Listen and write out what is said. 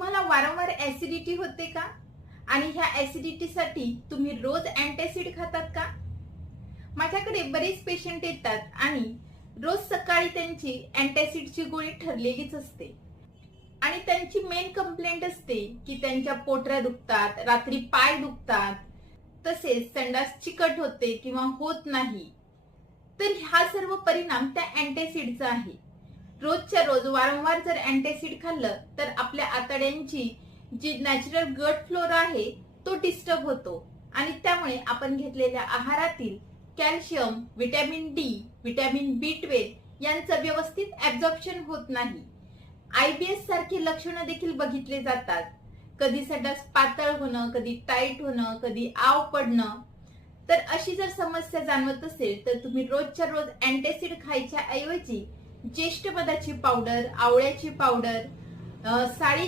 तुम्हाला वारंवार ऍसिडिटी होते का? आणि ह्या ऍसिडिटीसाठी तुम्ही रोज अँटासिड खातात का? माझ्याकडे बरेच पेशंट येतात आणि रोज सकाळी त्यांची अँटासिडची गोळी ठरलेलीच असते आणि त्यांची मेन कंप्लेंट असते की त्यांच्या पोटऱ्या दुखतात, रात्री पाय दुखतात, तसेच संडास चिकट होते किंवा होत नाही. तर हा सर्व परिणाम त्या अँटासिडचा आहे. रोजच्या रोज वारंवार जर अँटासिड खाल्लं तर आपल्या आतड्यांची जी नॅचरल गट फ्लोरा आहे तो डिस्टर्ब होतो आणि त्यामुळे आपण घेतलेल्या आहारातील calcium, vitamin D, vitamin B12 यांचं व्यवस्थित ऍब्झॉर्प्शन होत नाही. आयबीएस सारखे लक्षणं देखील बघितले जातात. कधी संडास पातळ होणं, कधी टाईट होणं, कधी आव पडणं. तर अशी जर समस्या जाणवत असेल तर तुम्ही रोजच्या रोज अँटासिड खायच्या ऐवजी ज्येष्ठ मधाची पावडर, आवळ्याची पावडर, साळीच्या